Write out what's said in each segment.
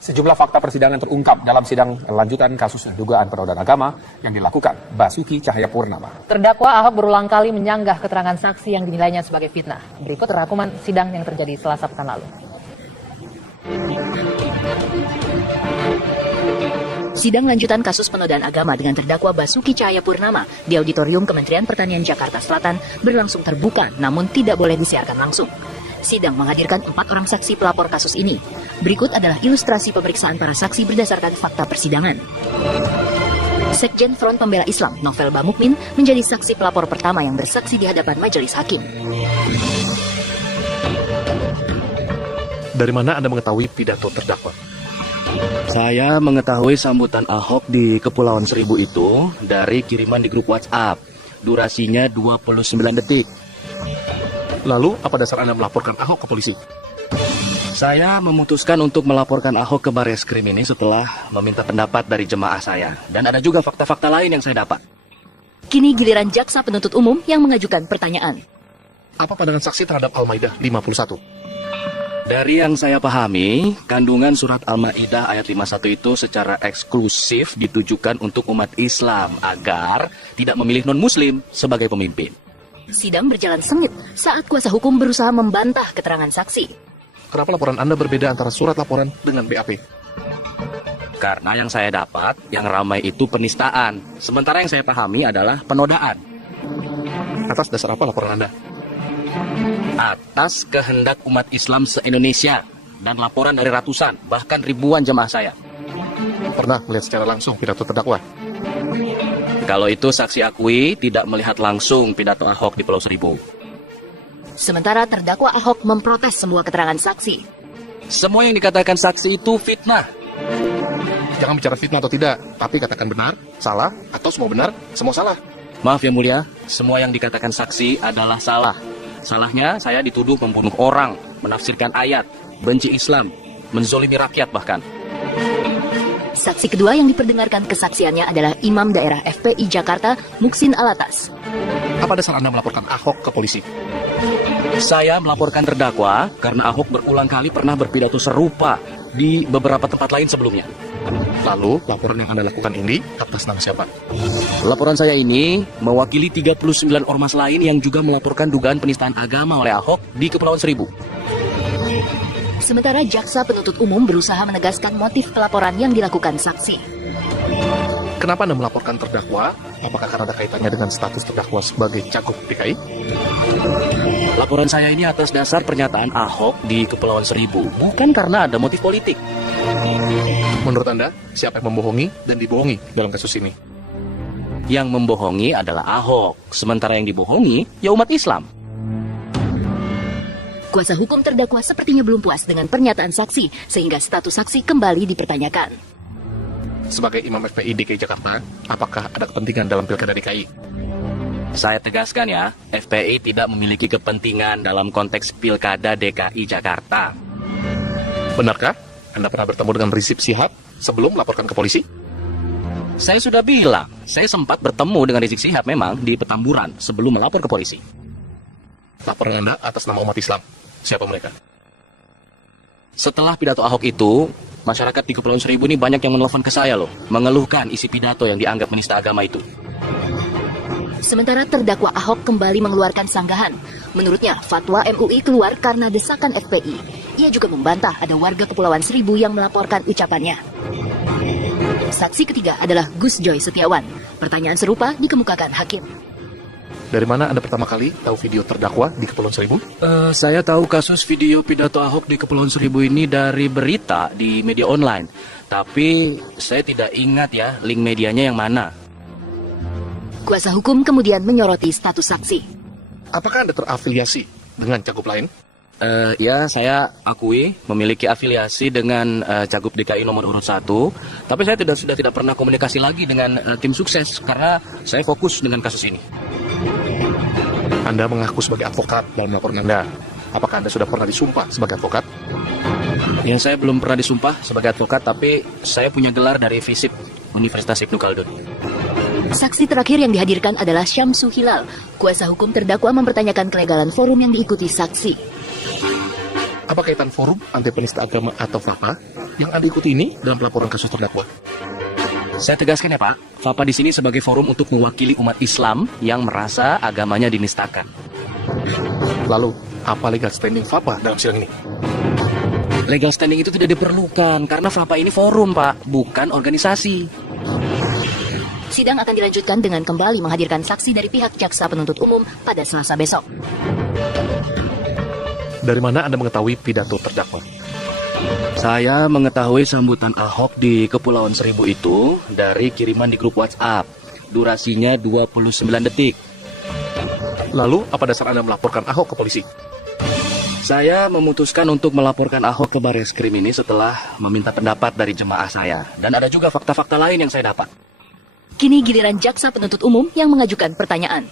Sejumlah fakta persidangan terungkap dalam sidang lanjutan kasus dugaan penodaan agama yang dilakukan Basuki Cahayapurnama. Terdakwa Ahok berulang kali menyanggah keterangan saksi yang dinilainya sebagai fitnah. Berikut rangkuman sidang yang terjadi Selasa pekan lalu. Sidang lanjutan kasus penodaan agama dengan terdakwa Basuki Cahayapurnama di Auditorium Kementerian Pertanian Jakarta Selatan berlangsung terbuka namun tidak boleh disiarkan langsung. Sidang menghadirkan 4 orang saksi pelapor kasus ini. Berikut adalah ilustrasi pemeriksaan para saksi berdasarkan fakta persidangan. Sekjen Front Pembela Islam, Novel Bamukmin, menjadi saksi pelapor pertama yang bersaksi di hadapan majelis hakim. Dari mana Anda mengetahui pidato terdakwa? Saya mengetahui sambutan Ahok di Kepulauan Seribu itu dari kiriman di grup WhatsApp. Durasinya 29 detik. Lalu, apa dasar Anda melaporkan Ahok ke polisi? Saya memutuskan untuk melaporkan Ahok ke Barreskrim ini setelah meminta pendapat dari jemaah saya. Dan ada juga fakta-fakta lain yang saya dapat. Kini giliran jaksa penuntut umum yang mengajukan pertanyaan. Apa pandangan saksi terhadap Al-Maidah 51? Dari yang saya pahami, kandungan surat Al-Maidah ayat 51 itu secara eksklusif ditujukan untuk umat Islam agar tidak memilih non-muslim sebagai pemimpin. Sidang berjalan sengit saat kuasa hukum berusaha membantah keterangan saksi. Kenapa laporan Anda berbeda antara surat laporan dengan BAP? Karena yang saya dapat, yang ramai itu penistaan. Sementara yang saya pahami adalah penodaan. Atas dasar apa laporan Anda? Atas kehendak umat Islam se-Indonesia dan laporan dari ratusan, bahkan ribuan jemaah saya. Pernah melihat secara langsung pidato terdakwa? Kalau itu saksi akui tidak melihat langsung pidato Ahok di Pulau Seribu. Sementara terdakwa Ahok memprotes semua keterangan saksi. Semua yang dikatakan saksi itu fitnah. Jangan bicara fitnah atau tidak, tapi katakan benar, salah, atau semua benar, semua salah. Maaf ya mulia, semua yang dikatakan saksi adalah salah. Salahnya saya dituduh membunuh orang, menafsirkan ayat, benci Islam, menzolimi rakyat bahkan. Saksi kedua yang diperdengarkan kesaksiannya adalah Imam Daerah FPI Jakarta, Muksin Alatas. Apa dasar Anda melaporkan Ahok ke polisi? Saya melaporkan terdakwa karena Ahok berulang kali pernah berpidato serupa di beberapa tempat lain sebelumnya. Lalu, laporan yang Anda lakukan ini atas nama siapa? Laporan saya ini mewakili 39 ormas lain yang juga melaporkan dugaan penistaan agama oleh Ahok di Kepulauan Seribu. Sementara jaksa penuntut umum berusaha menegaskan motif pelaporan yang dilakukan saksi. Kenapa Anda melaporkan terdakwa? Apakah karena ada kaitannya dengan status terdakwa sebagai cagup DKI? Laporan saya ini atas dasar pernyataan Ahok di Kepulauan Seribu, bukan karena ada motif politik. Menurut Anda, siapa yang membohongi dan dibohongi dalam kasus ini? Yang membohongi adalah Ahok, sementara yang dibohongi ya umat Islam. Kuasa hukum terdakwa sepertinya belum puas dengan pernyataan saksi, sehingga status saksi kembali dipertanyakan. Sebagai Imam FPI DKI Jakarta, apakah ada kepentingan dalam Pilkada DKI? Saya tegaskan ya, FPI tidak memiliki kepentingan dalam konteks Pilkada DKI Jakarta. Benarkah Anda pernah bertemu dengan Rizik Syihab sebelum melaporkan ke polisi? Saya sudah bilang, saya sempat bertemu dengan Rizik Syihab memang di Petamburan sebelum melapor ke polisi. Laporan Anda atas nama umat Islam. Siapa mereka? Setelah pidato Ahok itu, masyarakat di Kepulauan Seribu ini banyak yang menelpon ke saya loh, mengeluhkan isi pidato yang dianggap menista agama itu. Sementara terdakwa Ahok kembali mengeluarkan sanggahan. Menurutnya, fatwa MUI keluar karena desakan FPI. Ia juga membantah ada warga Kepulauan Seribu yang melaporkan ucapannya. Saksi ketiga adalah Gus Joy Setiawan. Pertanyaan serupa dikemukakan hakim. Dari mana Anda pertama kali tahu video terdakwa di Kepulauan Seribu? Saya tahu kasus video pidato Ahok di Kepulauan Seribu ini dari berita di media online. Tapi saya tidak ingat ya link medianya yang mana. Kuasa hukum kemudian menyoroti status saksi. Apakah Anda terafiliasi dengan cagup lain? Ya, saya akui memiliki afiliasi dengan Cagup DKI nomor urut 1. Tapi saya sudah tidak pernah komunikasi lagi dengan tim sukses karena saya fokus dengan kasus ini. Anda mengaku sebagai advokat dalam laporan Anda. Apakah Anda sudah pernah disumpah sebagai advokat? Ya, saya belum pernah disumpah sebagai advokat, tapi saya punya gelar dari FISIP Universitas Ibnu Khaldun. Saksi terakhir yang dihadirkan adalah Syamsu Hilal. Kuasa hukum terdakwa mempertanyakan kelegalan forum yang diikuti saksi. Apa kaitan forum anti penista agama atau FAPA yang Anda ikuti ini dalam pelaporan kasus terdakwa? Saya tegaskan ya Pak, FAPA di sini sebagai forum untuk mewakili umat Islam yang merasa agamanya dinistakan. Lalu, apa legal standing FAPA dalam sidang ini? Legal standing itu tidak diperlukan karena FAPA ini forum Pak, bukan organisasi. Sidang akan dilanjutkan dengan kembali menghadirkan saksi dari pihak jaksa penuntut umum pada Selasa besok. Dari mana Anda mengetahui pidato terdakwa? Saya mengetahui sambutan Ahok di Kepulauan Seribu itu dari kiriman di grup WhatsApp. Durasinya 29 detik. Lalu, apa dasar Anda melaporkan Ahok ke polisi? Saya memutuskan untuk melaporkan Ahok ke Barreskrim ini setelah meminta pendapat dari jemaah saya. Dan ada juga fakta-fakta lain yang saya dapat. Kini giliran jaksa penuntut umum yang mengajukan pertanyaan.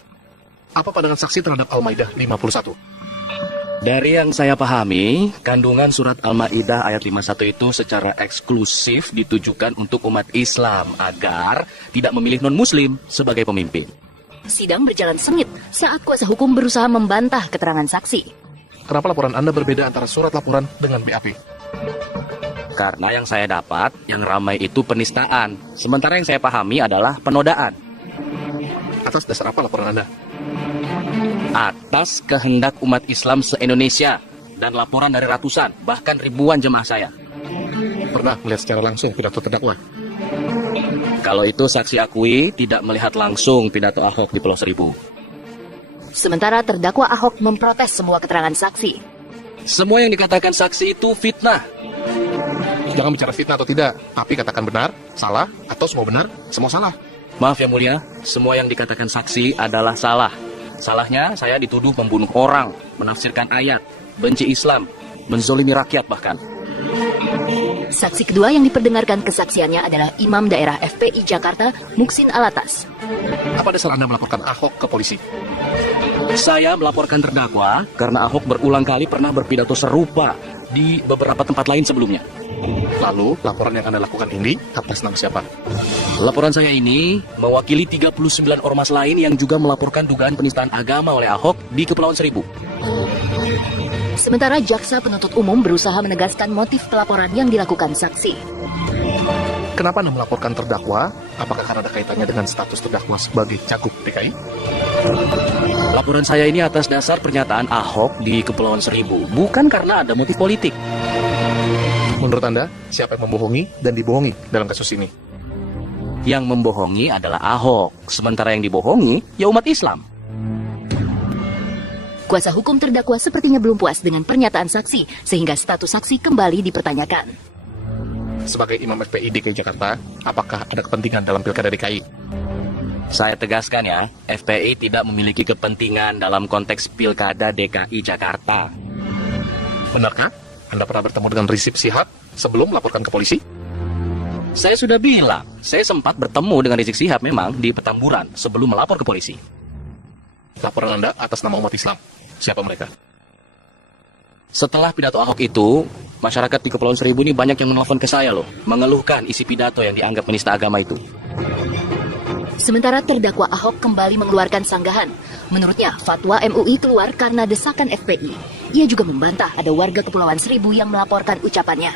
Apa pandangan saksi terhadap Al-Maidah 51? Dari yang saya pahami, kandungan surat Al-Maidah ayat 51 itu secara eksklusif ditujukan untuk umat Islam agar tidak memilih non-muslim sebagai pemimpin. Sidang berjalan sengit saat kuasa hukum berusaha membantah keterangan saksi. Kenapa laporan Anda berbeda antara surat laporan dengan BAP? Karena yang saya dapat, yang ramai itu penistaan. Sementara yang saya pahami adalah penodaan. Atas dasar apa laporan Anda? Atas kehendak umat Islam se-Indonesia dan laporan dari ratusan, bahkan ribuan jemaah saya. Pernah melihat secara langsung pidato terdakwa? Kalau itu saksi akui tidak melihat langsung pidato Ahok di Pulau Seribu. Sementara terdakwa Ahok memprotes semua keterangan saksi. Semua yang dikatakan saksi itu fitnah. Jangan bicara fitnah atau tidak, tapi katakan benar, salah, atau semua benar, semua salah. Maaf ya mulia, semua yang dikatakan saksi adalah salah. Salahnya saya dituduh membunuh orang, menafsirkan ayat, benci Islam, menzolimi rakyat bahkan. Saksi kedua yang diperdengarkan kesaksiannya adalah Imam Daerah FPI Jakarta, Muksin Alatas. Apa dasar Anda melaporkan Ahok ke polisi? Saya melaporkan terdakwa karena Ahok berulang kali pernah berpidato serupa di beberapa tempat lain sebelumnya. Lalu, laporan yang Anda lakukan ini atas nama siapa? Laporan saya ini mewakili 39 ormas lain yang juga melaporkan dugaan penistaan agama oleh Ahok di Kepulauan Seribu. Sementara jaksa penuntut umum berusaha menegaskan motif pelaporan yang dilakukan saksi. Kenapa Anda melaporkan terdakwa? Apakah karena ada kaitannya dengan status terdakwa sebagai cagup DKI? Laporan saya ini atas dasar pernyataan Ahok di Kepulauan Seribu, bukan karena ada motif politik. Menurut Anda, siapa yang membohongi dan dibohongi dalam kasus ini? Yang membohongi adalah Ahok, sementara yang dibohongi ya umat Islam. Kuasa hukum terdakwa sepertinya belum puas dengan pernyataan saksi, sehingga status saksi kembali dipertanyakan. Sebagai Imam FPI DKI Jakarta, apakah ada kepentingan dalam Pilkada DKI? Saya tegaskan ya, FPI tidak memiliki kepentingan dalam konteks Pilkada DKI Jakarta. Benarkah Anda pernah bertemu dengan Rizik Syihab sebelum melaporkan ke polisi? Saya sudah bilang, saya sempat bertemu dengan Rizik Syihab memang di Petamburan sebelum melapor ke polisi. Laporan Anda atas nama umat Islam. Siapa mereka? Setelah pidato Ahok itu, masyarakat di Kepulauan Seribu ini banyak yang menelpon ke saya loh, mengeluhkan isi pidato yang dianggap penista agama itu. Sementara terdakwa Ahok kembali mengeluarkan sanggahan. Menurutnya, fatwa MUI keluar karena desakan FPI. Ia juga membantah ada warga Kepulauan Seribu yang melaporkan ucapannya.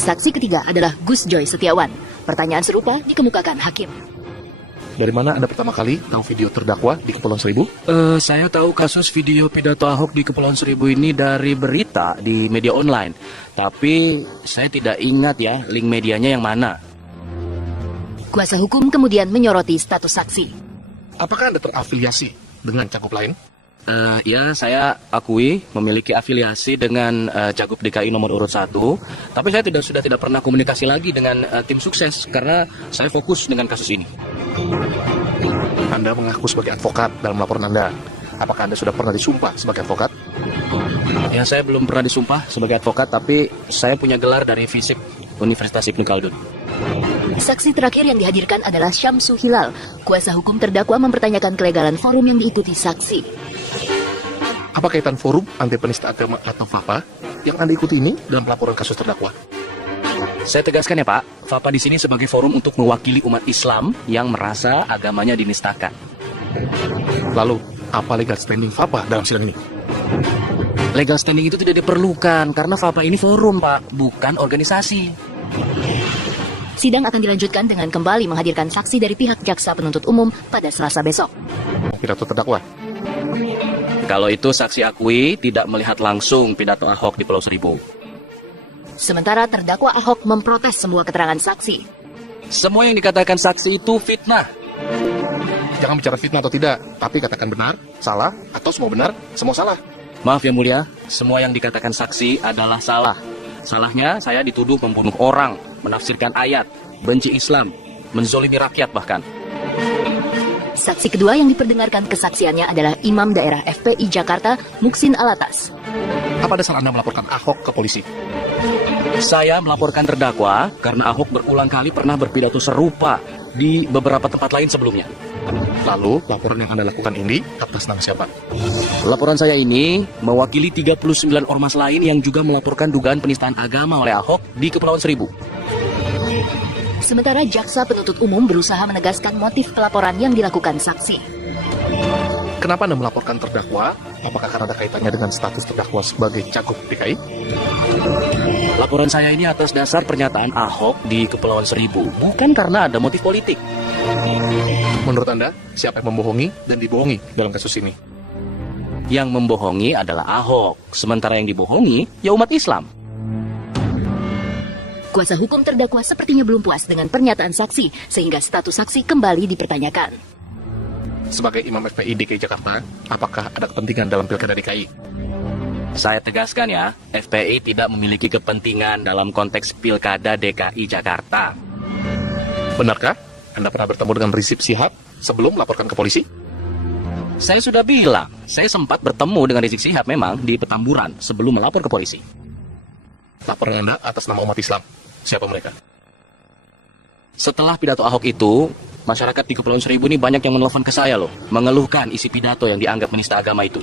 Saksi ketiga adalah Gus Joy Setiawan. Pertanyaan serupa dikemukakan hakim. Dari mana Anda pertama kali tahu video terdakwa di Kepulauan Seribu? Saya tahu kasus video pidato Ahok di Kepulauan Seribu ini dari berita di media online. Tapi saya tidak ingat ya link medianya yang mana. Kuasa hukum kemudian menyoroti status saksi. Apakah Anda terafiliasi dengan cagup lain? Ya, saya akui memiliki afiliasi dengan Cagup DKI nomor urut 1. Tapi saya sudah tidak pernah komunikasi lagi dengan tim sukses karena saya fokus dengan kasus ini. Anda mengaku sebagai advokat dalam laporan Anda. Apakah Anda sudah pernah disumpah sebagai advokat? Ya, saya belum pernah disumpah sebagai advokat, tapi saya punya gelar dari FISIP Universitas Ibnu Khaldun. Saksi terakhir yang dihadirkan adalah Syamsu Hilal. Kuasa hukum terdakwa mempertanyakan kelegalan forum yang diikuti saksi. Apa kaitan forum anti penista agama atau FAPA yang Anda ikuti ini dalam pelaporan kasus terdakwa? Saya tegaskan ya Pak, FAPA di sini sebagai forum untuk mewakili umat Islam yang merasa agamanya dinistakan. Lalu, apa legal standing FAPA dalam sidang ini? Legal standing itu tidak diperlukan karena FAPA ini forum, Pak, bukan organisasi. Sidang akan dilanjutkan dengan kembali menghadirkan saksi dari pihak jaksa penuntut umum pada Selasa besok. Pidato terdakwa. Kalau itu saksi akui tidak melihat langsung pidato Ahok di Pulau Seribu. Sementara terdakwa Ahok memprotes semua keterangan saksi. Semua yang dikatakan saksi itu fitnah. Jangan bicara fitnah atau tidak, tapi katakan benar, salah, atau semua benar, semua salah. Maaf ya mulia, semua yang dikatakan saksi adalah salah. Salahnya saya dituduh membunuh orang, menafsirkan ayat, benci Islam, menzolimi rakyat bahkan. Saksi kedua yang diperdengarkan kesaksiannya adalah Imam Daerah FPI Jakarta, Muksin Alatas. Apa dasar Anda melaporkan Ahok ke polisi? Saya melaporkan terdakwa karena Ahok berulang kali pernah berpidato serupa di beberapa tempat lain sebelumnya. Lalu, laporan yang Anda lakukan ini atas nama siapa? Laporan saya ini mewakili 39 ormas lain yang juga melaporkan dugaan penistaan agama oleh Ahok di Kepulauan Seribu. Sementara jaksa penuntut umum berusaha menegaskan motif pelaporan yang dilakukan saksi. Kenapa Anda melaporkan terdakwa? Apakah karena ada kaitannya dengan status terdakwa sebagai cagup DKI? Laporan saya ini atas dasar pernyataan Ahok di Kepulauan Seribu, bukan karena ada motif politik. Menurut Anda, siapa yang membohongi dan dibohongi dalam kasus ini? Yang membohongi adalah Ahok, sementara yang dibohongi ya umat Islam. Kuasa hukum terdakwa sepertinya belum puas dengan pernyataan saksi, sehingga status saksi kembali dipertanyakan. Sebagai Imam FPI DKI Jakarta, apakah ada kepentingan dalam Pilkada DKI? Saya tegaskan ya, FPI tidak memiliki kepentingan dalam konteks Pilkada DKI Jakarta. Benarkah Anda pernah bertemu dengan Rizik Syihab sebelum melaporkan ke polisi? Saya sudah bilang, saya sempat bertemu dengan Rizik Syihab memang di Petamburan sebelum melapor ke polisi. Laporan Anda atas nama umat Islam. Siapa mereka? Setelah pidato Ahok itu, masyarakat di Kepulauan Seribu ini banyak yang menelpon ke saya loh, mengeluhkan isi pidato yang dianggap menista agama itu.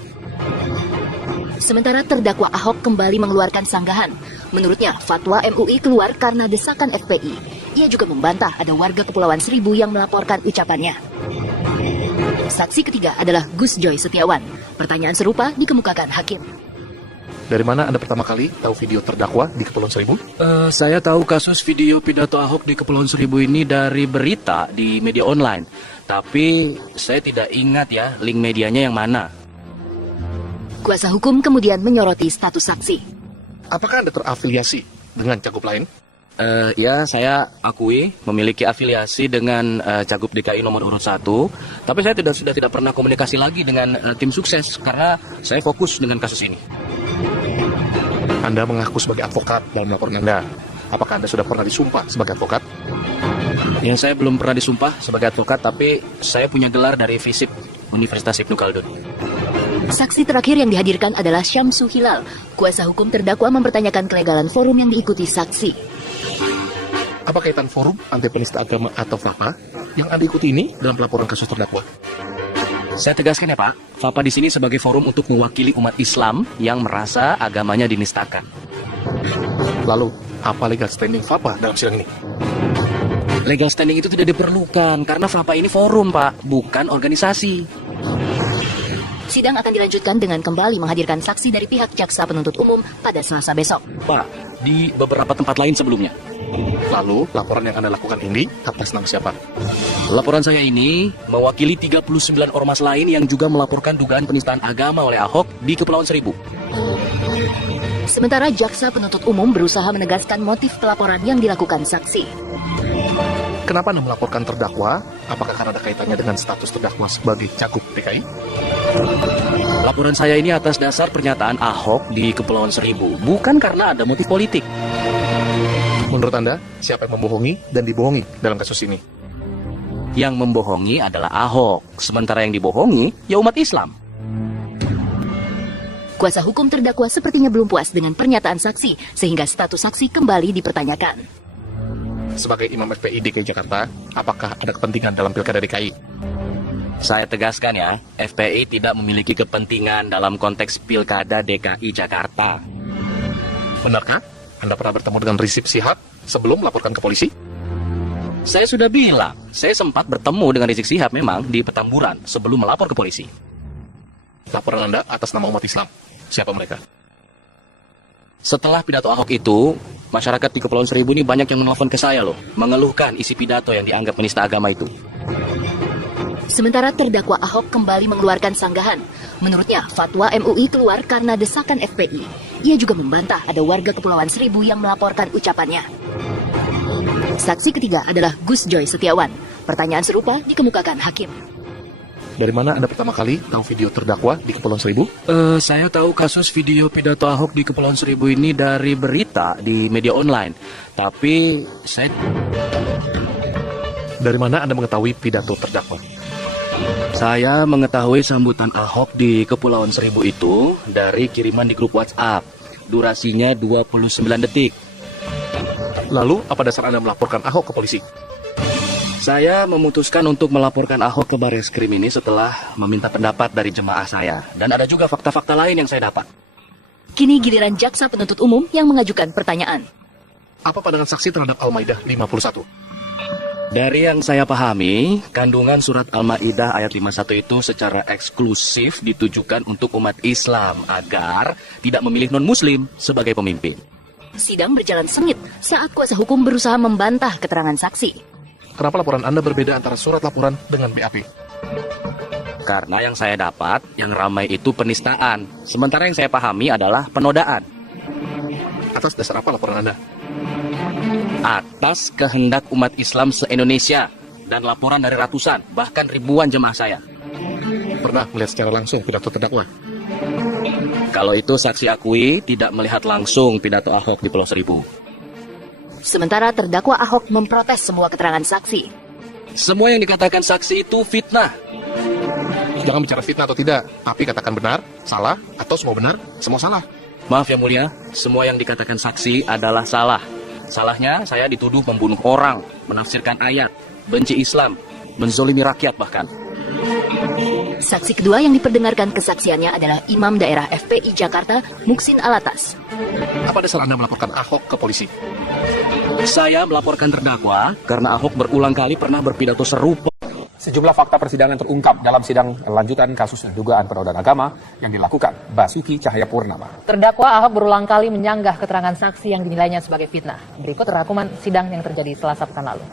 Sementara terdakwa Ahok kembali mengeluarkan sanggahan. Menurutnya, fatwa MUI keluar karena desakan FPI. Ia juga membantah ada warga Kepulauan Seribu yang melaporkan ucapannya. Saksi ketiga adalah Gus Joy Setiawan. Pertanyaan serupa dikemukakan hakim. Dari mana Anda pertama kali tahu video terdakwa di Kepulauan Seribu? Saya tahu kasus video pidato Ahok di Kepulauan Seribu ini dari berita di media online. Tapi saya tidak ingat ya link medianya yang mana. Kuasa hukum kemudian menyoroti status saksi. Apakah Anda terafiliasi dengan cagup lain? Ya, saya akui memiliki afiliasi dengan Cagup DKI nomor urut 1. Tapi saya sudah tidak pernah komunikasi lagi dengan tim sukses karena saya fokus dengan kasus ini. Anda mengaku sebagai advokat dalam laporan Anda. Apakah Anda sudah pernah disumpah sebagai advokat? Yang saya belum pernah disumpah sebagai advokat, tapi saya punya gelar dari FISIP Universitas Ibnu Khaldun. Saksi terakhir yang dihadirkan adalah Syamsu Hilal. Kuasa hukum terdakwa mempertanyakan kelegalan forum yang diikuti saksi. Apa kaitan forum anti penista agama atau FAPA yang Anda ikuti ini dalam pelaporan kasus terdakwa? Saya tegaskan ya Pak, FAPA di sini sebagai forum untuk mewakili umat Islam yang merasa agamanya dinistakan. Lalu, apa legal standing FAPA dalam sidang ini? Legal standing itu tidak diperlukan karena FAPA ini forum Pak, bukan organisasi. Sidang akan dilanjutkan dengan kembali menghadirkan saksi dari pihak jaksa penuntut umum pada Selasa besok. Pak, di beberapa tempat lain sebelumnya. Lalu, laporan yang Anda lakukan ini atas nama siapa? Laporan saya ini mewakili 39 ormas lain yang juga melaporkan dugaan penistaan agama oleh Ahok di Kepulauan Seribu. Sementara jaksa penuntut umum berusaha menegaskan motif pelaporan yang dilakukan saksi. Kenapa Anda melaporkan terdakwa? Apakah karena ada kaitannya dengan status terdakwa sebagai cagup DKI? Laporan saya ini atas dasar pernyataan Ahok di Kepulauan Seribu, bukan karena ada motif politik. Menurut Anda, siapa yang membohongi dan dibohongi dalam kasus ini? Yang membohongi adalah Ahok, sementara yang dibohongi ya umat Islam. Kuasa hukum terdakwa sepertinya belum puas dengan pernyataan saksi, sehingga status saksi kembali dipertanyakan. Sebagai Imam FPI DKI Jakarta, apakah ada kepentingan dalam Pilkada DKI? Saya tegaskan ya, FPI tidak memiliki kepentingan dalam konteks Pilkada DKI Jakarta. Benarkah Anda pernah bertemu dengan Rizik Syihab sebelum melaporkan ke polisi? Saya sudah bilang, saya sempat bertemu dengan Rizik Syihab memang di Petamburan sebelum melapor ke polisi. Laporan Anda atas nama umat Islam. Siapa mereka? Setelah pidato Ahok itu, masyarakat di Kepulauan Seribu ini banyak yang menelpon ke saya loh, mengeluhkan isi pidato yang dianggap penista agama itu. Sementara terdakwa Ahok kembali mengeluarkan sanggahan. Menurutnya, fatwa MUI keluar karena desakan FPI. Ia juga membantah ada warga Kepulauan Seribu yang melaporkan ucapannya. Saksi ketiga adalah Gus Joy Setiawan. Pertanyaan serupa dikemukakan hakim. Dari mana Anda pertama kali tahu video terdakwa di Kepulauan Seribu? Saya tahu kasus video pidato Ahok di Kepulauan Seribu ini dari berita di media online. Tapi saya... Dari mana Anda mengetahui pidato terdakwa? Saya mengetahui sambutan Ahok di Kepulauan Seribu itu dari kiriman di grup WhatsApp. Durasinya 29 detik. Lalu, apa dasar Anda melaporkan Ahok ke polisi? Saya memutuskan untuk melaporkan Ahok ke Barreskrim ini setelah meminta pendapat dari jemaah saya. Dan ada juga fakta-fakta lain yang saya dapat. Kini giliran jaksa penuntut umum yang mengajukan pertanyaan. Apa pandangan saksi terhadap Al-Maidah 51? Dari yang saya pahami, kandungan surat Al-Maidah ayat 51 itu secara eksklusif ditujukan untuk umat Islam agar tidak memilih non-muslim sebagai pemimpin. Sidang berjalan sengit saat kuasa hukum berusaha membantah keterangan saksi. Kenapa laporan Anda berbeda antara surat laporan dengan BAP? Karena yang saya dapat, yang ramai itu penistaan. Sementara yang saya pahami adalah penodaan. Atas dasar apa laporan Anda? Atas kehendak umat Islam se-Indonesia dan laporan dari ratusan, bahkan ribuan jemaah saya. Pernah melihat secara langsung pidato terdakwa? Kalau itu saksi akui tidak melihat langsung pidato Ahok di Pulau Seribu. Sementara terdakwa Ahok memprotes semua keterangan saksi. Semua yang dikatakan saksi itu fitnah. Jangan bicara fitnah atau tidak, tapi katakan benar, salah, atau semua benar, semua salah. Maaf ya mulia, semua yang dikatakan saksi adalah salah. Salahnya saya dituduh membunuh orang, menafsirkan ayat, benci Islam, menzolimi rakyat bahkan. Saksi kedua yang diperdengarkan kesaksiannya adalah Imam Daerah FPI Jakarta, Muksin Alatas. Apa dasar Anda melaporkan Ahok ke polisi? Saya melaporkan terdakwa karena Ahok berulang kali pernah berpidato serupa. Sejumlah fakta persidangan terungkap dalam sidang lanjutan kasus dugaan penodaan agama yang dilakukan Basuki Cahayapurnama. Terdakwa Ahok berulang kali menyanggah keterangan saksi yang dinilainya sebagai fitnah. Berikut rangkuman sidang yang terjadi Selasa pekan lalu.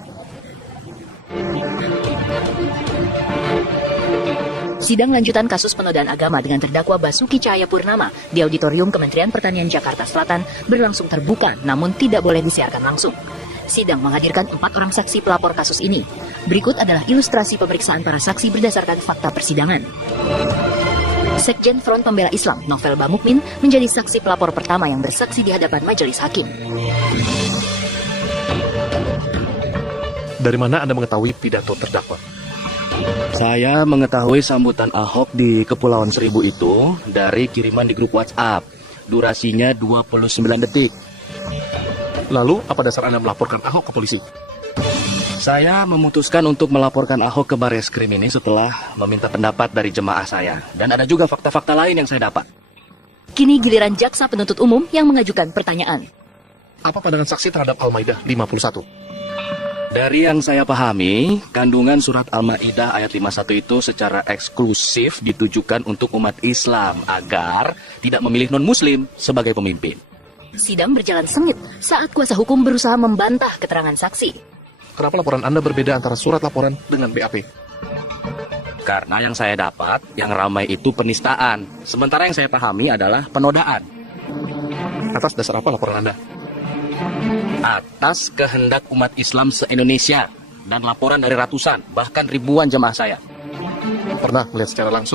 Sidang lanjutan kasus penodaan agama dengan terdakwa Basuki Cahayapurnama di Auditorium Kementerian Pertanian Jakarta Selatan berlangsung terbuka namun tidak boleh disiarkan langsung. Sidang menghadirkan 4 orang saksi pelapor kasus ini. Berikut adalah ilustrasi pemeriksaan para saksi berdasarkan fakta persidangan. Sekjen Front Pembela Islam, Novel Bamukmin, menjadi saksi pelapor pertama yang bersaksi di hadapan majelis hakim. Dari mana Anda mengetahui pidato terdakwa? Saya mengetahui sambutan Ahok di Kepulauan Seribu itu dari kiriman di grup WhatsApp. Durasinya 29 detik. Lalu, apa dasar Anda melaporkan Ahok ke polisi? Saya memutuskan untuk melaporkan Ahok ke Barreskrim ini setelah meminta pendapat dari jemaah saya. Dan ada juga fakta-fakta lain yang saya dapat. Kini giliran jaksa penuntut umum yang mengajukan pertanyaan. Apa pandangan saksi terhadap Al-Maidah 51? Dari yang saya pahami, kandungan surat Al-Maidah ayat 51 itu secara eksklusif ditujukan untuk umat Islam agar tidak memilih non-muslim sebagai pemimpin. Sidang berjalan sengit saat kuasa hukum berusaha membantah keterangan saksi. Kenapa laporan Anda berbeda antara surat laporan dengan BAP? Karena yang saya dapat, yang ramai itu penistaan. Sementara yang saya pahami adalah penodaan. Atas dasar apa laporan Anda? Atas kehendak umat Islam se-Indonesia dan laporan dari ratusan, bahkan ribuan jemaah saya. Pernah melihat secara langsung